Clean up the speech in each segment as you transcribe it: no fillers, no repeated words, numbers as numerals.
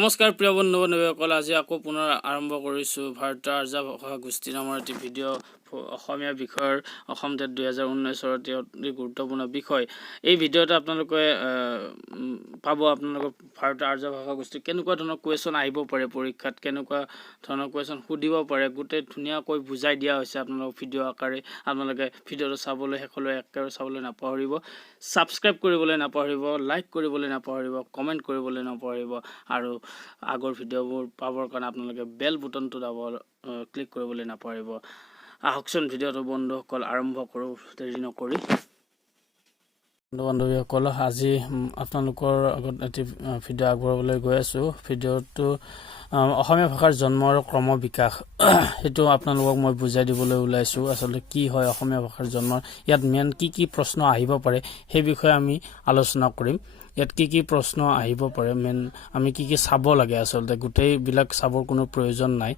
নমস্কাৰ প্ৰিয় বন্ধু-বান্ধৱীসকল, আজি আকৌ পুনৰ আৰম্ভ কৰিছোঁ ভাৰতীয় আৰ্য ভাষা গোষ্ঠী নামৰ এটি ভিডিঅ' অসমীয়া বিষয়ৰ অসমটেট 2019 অতি গুৰুত্বপূৰ্ণ বিষয়। এই ভিডিঅ'তে আপোনালোকে পাব আপোনালোকৰ ভাৰতীয় আৰ্য ভাষা গোষ্ঠী কেনেকুৱা ধৰণৰ কুৱেশ্যন আহিব পাৰে, পৰীক্ষাত কেনেকুৱা ধৰণৰ কুৱেশ্যন সুধিব পাৰে, গোটেই ধুনীয়াকৈ বুজাই দিয়া হৈছে আপোনালোকক ভিডিঅ' আকাৰে। আপোনালোকে ভিডিঅ'টো চাবলৈ শেষলৈ একেবাৰে চাবলৈ নাপাহৰিব, ছাবস্ক্ৰাইব কৰিবলৈ নাপাহৰিব, লাইক কৰিবলৈ নাপাহৰিব, কমেণ্ট কৰিবলৈ নাপাহৰিব আৰু আগৰ ভিডিঅ'বোৰ পাবৰ কাৰণে আপোনালোকে বেল বুটনটো ক্লিক কৰিবলৈ নাপাহৰিব। আহকচোন ভিডিঅ'টো বন্ধুসকল আৰম্ভ কৰোঁ দেৰি নকৰি। বন্ধু-বান্ধৱীসকল, আজি আপোনালোকৰ আগত এটি ভিডিঅ' আগবঢ়াবলৈ গৈ আছোঁ। ভিডিঅ'টো অসমীয়া ভাষাৰ জন্ম আৰু ক্ৰম বিকাশ সেইটো আপোনালোকক মই বুজাই দিবলৈ ওলাইছোঁ। আচলতে কি হয় অসমীয়া ভাষাৰ জন্ম, ইয়াত মেইন কি প্ৰশ্ন আহিব পাৰে সেই বিষয়ে আমি আলোচনা কৰিম। ইয়াত কি প্ৰশ্ন আহিব পাৰে, মেইন আমি কি চাব লাগে, আচলতে গোটেইবিলাক চাবৰ কোনো প্ৰয়োজন নাই।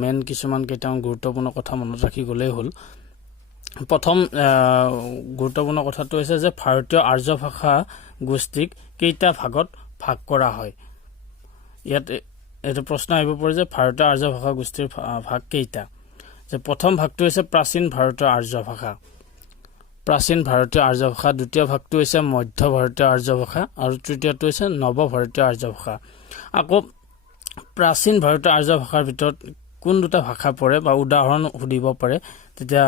মেইন কিছুমান কেইটামান গুৰুত্বপূৰ্ণ কথা মনত ৰাখি গ'লেই হ'ল। প্ৰথম গুৰুত্বপূৰ্ণ কথাটো হৈছে যে ভাৰতীয় আৰ্য ভাষা গোষ্ঠীক কেইটা ভাগত ভাগ কৰা হয়। ইয়াত এইটো প্ৰশ্ন আহিব পাৰে যে ভাৰতীয় আৰ্য ভাষা গোষ্ঠীৰ ভাগ কেইটা। যে প্ৰথম ভাগটো হৈছে প্ৰাচীন ভাৰতীয় আৰ্য ভাষা, প্ৰাচীন ভাৰতীয় আৰ্য ভাষা। দ্বিতীয় ভাগটো হৈছে মধ্য ভাৰতীয় আৰ্য ভাষা আৰু তৃতীয়টো হৈছে নৱ ভাৰতীয় আৰ্য ভাষা। আকৌ প্ৰাচীন ভাৰতীয় আৰ্য ভাষাৰ ভিতৰত কোন দুটা ভাষা পৰে বা উদাহৰণ সুধিব পাৰে, তেতিয়া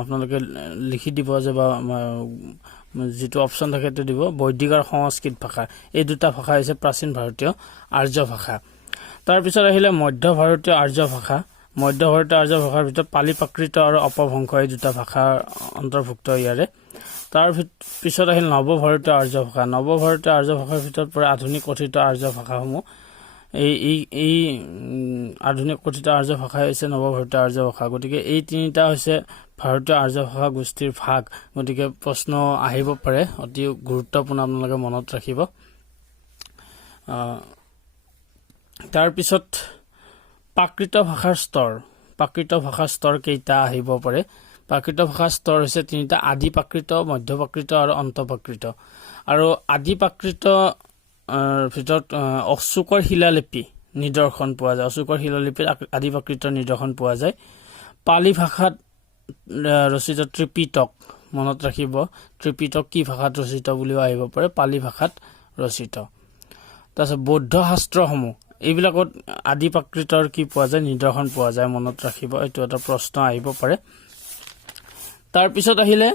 আপোনালোকে লিখি দিব যে বা যিটো অপশ্যন থাকে সেইটো দিব বৈদিক আৰু সংস্কৃত ভাষা। এই দুটা ভাষা হৈছে প্ৰাচীন ভাৰতীয় আৰ্য ভাষা। তাৰপিছত আহিলে মধ্য ভাৰতীয় আৰ্য ভাষা। মধ্য ভাৰতীয় আৰ্য ভাষাৰ ভিতৰত পালি প্ৰাকৃত আৰু অপভ্ৰংশ এই দুটা ভাষাৰ অন্তৰ্ভুক্ত ইয়াৰে। তাৰ পিছত আহিল নৱ ভাৰতীয় আৰ্য ভাষা। নৱ ভাৰতীয় আৰ্য ভাষাৰ ভিতৰত পৰে আধুনিক কথিত আৰ্য ভাষাসমূহ। এই আধুনিক কথিত আৰ্য ভাষা হৈছে নৱ ভাৰতীয় আৰ্য ভাষা। গতিকে এই তিনিটা হৈছে ভাৰতীয় আৰ্য ভাষা গোষ্ঠীৰ ভাগ। গতিকে প্ৰশ্ন আহিব পাৰে, অতি গুৰুত্বপূৰ্ণ, আপোনালোকে মনত ৰাখিব। তাৰপিছত প্ৰাকৃত ভাষাৰ স্তৰ। প্ৰাকৃত ভাষাৰ স্তৰ কেইটা আহিব পাৰে। প্ৰাকৃত ভাষাৰ স্তৰ হৈছে তিনিটা: আদি প্ৰাকৃত, মধ্য প্ৰাকৃত আৰু অন্ত প্ৰাকৃত। আৰু আদি প্ৰাকৃত ভিতৰত অশোকৰ শিলালিপি নিদৰ্শন পোৱা যায়। অশোকৰ শিলালিপিত আদি প্ৰাকৃতৰ নিদৰ্শন পোৱা যায়। পালি ভাষাত ৰচিত ত্ৰিপিটক, মনত ৰাখিব ত্ৰিপিটক কি ভাষাত ৰচিত বুলিও আহিব পাৰে, পালি ভাষাত ৰচিত। তাৰপিছত বৌদ্ধ শাস্ত্ৰসমূহ, এইবিলাকত আদি প্ৰাকৃতৰ কি পোৱা যায়, নিদৰ্শন পোৱা যায়, মনত ৰাখিব। এইটো এটা প্ৰশ্ন আহিব পাৰে। তাৰপিছত আহিলে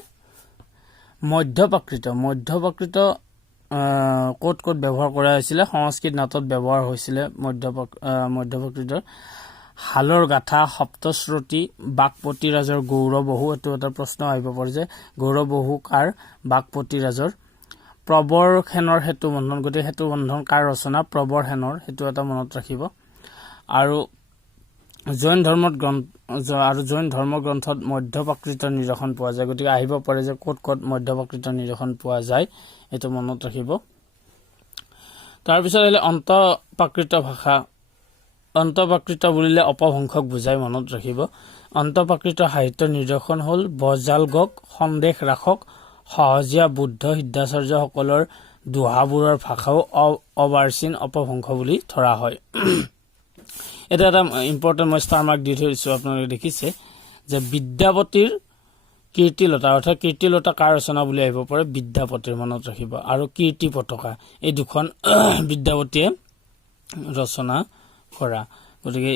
মধ্য প্ৰাকৃত। মধ্য প্ৰাকৃত ক'ত ব্যৱহাৰ কৰা হৈছিলে, সংস্কৃত নাটত ব্যৱহাৰ হৈছিলে মধ্য প্ৰাকৃতৰ। হালৰ গাথা, সপ্তশ্ৰুতি, বাকপতি ৰাজৰ গৌৰবহু, এইটো এটা প্ৰশ্ন আহিব পাৰে যে গৌৰবহু কাৰ, বাকপতি ৰাজৰ। প্ৰবৰ সেনৰ সেতু বন্ধন, গতিকে সেতু বন্ধন কাৰ ৰচনা, প্ৰবৰ সেনৰ, সেইটো এটা মনত ৰাখিব। আৰু জৈন ধৰ্ম গ্ৰন্থত মধ্য প্ৰাকৃতৰ নিদৰ্শন পোৱা যায়। গতিকে আহিব পাৰে যে ক'ত মধ্য প্ৰাকৃতৰ নিদৰ্শন পোৱা যায়, এইটো মনত ৰাখিব। তাৰপিছত আহিলে অন্ত প্ৰাকৃত ভাষা। অন্ত প্ৰাকৃত বুলিলে অপভ্ৰংশক বুজাই, মনত ৰাখিব। অন্ত প্ৰাকৃত সাহিত্যৰ নিদৰ্শন হ'ল বজালগক, সন্দেশ ৰাখক, সহজীয়া বুদ্ধ সিদ্ধাচাৰ্যসকলৰ দোহাবোৰৰ ভাষাও অবাৰ্চিন অপভ্ৰংশ বুলি ধৰা হয়। এটা ইম্পৰ্টেণ্ট, মই ষ্টাৰ মাৰ্ক দি থৈ দিছোঁ, আপোনালোকে দেখিছে যে বিদ্যাপতিৰ কীৰ্তিলতা, অৰ্থাৎ কীৰ্তিলতা কাৰ ৰচনা বুলি আহিব পাৰে, বিদ্যাপতিৰ, মনত ৰাখিব। আৰু কীৰ্তি পতাকা, এই দুখন বিদ্যাপতিয়ে ৰচনা কৰা। গতিকে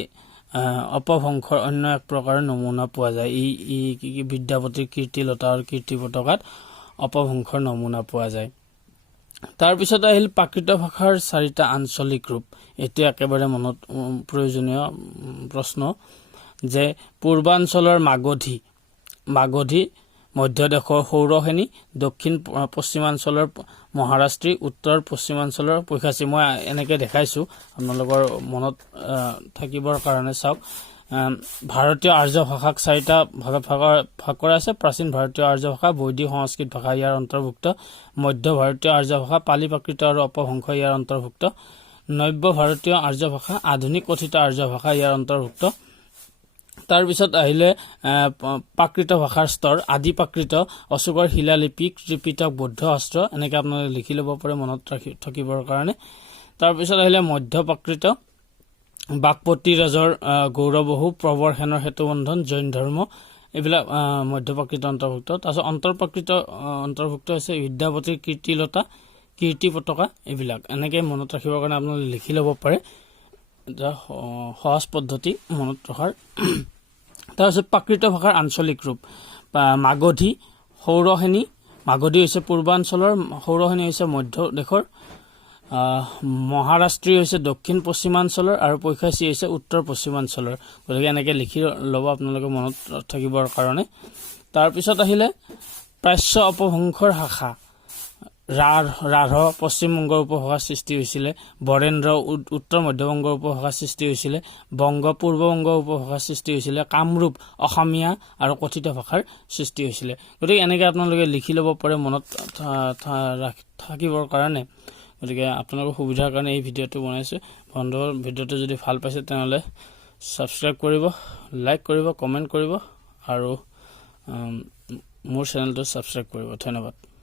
অপভ্ৰংশৰ অন্য এক প্ৰকাৰৰ নমুনা পোৱা যায়। এই বিদ্যাপতিৰ কীৰ্তিলতা আৰু কীৰ্তি পতাকাত অপভ্ৰংশৰ নমুনা পোৱা যায়। তাৰপিছত আহিল প্ৰাকৃত ভাষাৰ 4টা আঞ্চলিক ৰূপ। এইটো একেবাৰে মনত প্ৰয়োজনীয় প্ৰশ্ন যে পূৰ্বাঞ্চলৰ মাগধী, মধ্য দেশৰ সৌৰসেনী, দক্ষিণ পশ্চিমাঞ্চলৰ মহাৰাষ্ট্ৰী, উত্তৰ পশ্চিমাঞ্চলৰ পৈশাচী। মই এনেকৈ দেখাইছোঁ আপোনালোকৰ মনত থাকিবৰ কাৰণে। চাওক, ভাৰতীয় আৰ্য ভাষাক 4টা ভাগত ভাগ কৰা আছে। প্ৰাচীন ভাৰতীয় আৰ্য ভাষা, বৈদিক সংস্কৃত ভাষা ইয়াৰ অন্তৰ্ভুক্ত, মধ্য ভাৰতীয় আৰ্য ভাষা, পালি প্ৰাকৃত আৰু অপভ্ৰংশ ইয়াৰ অন্তৰ্ভুক্ত, নব্য ভাৰতীয় আৰ্য ভাষা, আধুনিক কথিত আৰ্য ভাষা ইয়াৰ অন্তৰ্ভুক্ত। তাৰপিছত আহিলে প্ৰাকৃত ভাষাৰ স্তৰ। আদি প্ৰাকৃত, অশোকৰ শিলালিপি, ত্ৰিপিটক, বৌদ্ধ শাস্ত্ৰ, এনেকৈ আপোনালোকে লিখি ল'ব পাৰে মনত থাকিবৰ কাৰণে। তাৰ পিছত আহিলে মধ্য প্ৰাকৃত বাগপতি ৰাজৰ গৌৰৱহু প্ৰবৰ সেনৰ হেতুবন্ধন জৈন ধৰ্ম এইবিলাক মধ্য প্ৰাকৃত অন্তৰ্ভুক্ত তাৰপিছত অন্তৰ্প্ৰাকৃত অন্তৰ্ভুক্ত হৈছে বিদ্যাপতিৰ কীৰ্তিলতা কীৰ্তি পতাকা এইবিলাক এনেকৈ মনত ৰাখিবৰ কাৰণে আপোনালোকে লিখি ল'ব পাৰে এটা সহজ পদ্ধতি মনত ৰখাৰ তাৰপিছত প্ৰাকৃত ভাষাৰ আঞ্চলিক ৰূপ মাগধী সৌৰসেনী মাগধী হৈছে পূৰ্বাঞ্চলৰ সৌৰসেনী হৈছে মধ্য দেশৰ মহাৰাষ্ট্ৰীয় হৈছে দক্ষিণ পশ্চিমাঞ্চলৰ আৰু পৈশাচী হৈছে উত্তৰ পশ্চিমাঞ্চলৰ গতিকে এনেকৈ লিখি ল'ব আপোনালোকে মনত থাকিবৰ কাৰণে তাৰপিছত আহিলে প্ৰাচ্য অপভ্ৰংশৰ শাখা ৰাঢ় পশ্চিমবংগৰ উপভাষাৰ সৃষ্টি হৈছিলে বৰেন্দ্ৰ উত্তৰ মধ্যবংগৰ উপভাষাৰ সৃষ্টি হৈছিলে বংগ পূৰ্ববংগৰ উপভাষাৰ সৃষ্টি হৈছিলে কামৰূপ অসমীয়া আৰু কথিত ভাষাৰ সৃষ্টি হৈছিলে গতিকে এনেকৈ আপোনালোকে লিখি ল'ব পাৰে মনত থাকিবৰ কাৰণে গতিকে আপোনালোকৰ সুবিধাৰ কাৰণে এই ভিডিঅ'টো বনাইছোঁ বন্ধুসকল ভিডিঅ'টো যদি ভাল পাইছে তেনেহ'লে ছাবস্ক্ৰাইব কৰিব লাইক কৰিব কমেণ্ট কৰিব আৰু মোৰ চেনেলটো ছাবস্ক্ৰাইব কৰিব ধন্যবাদ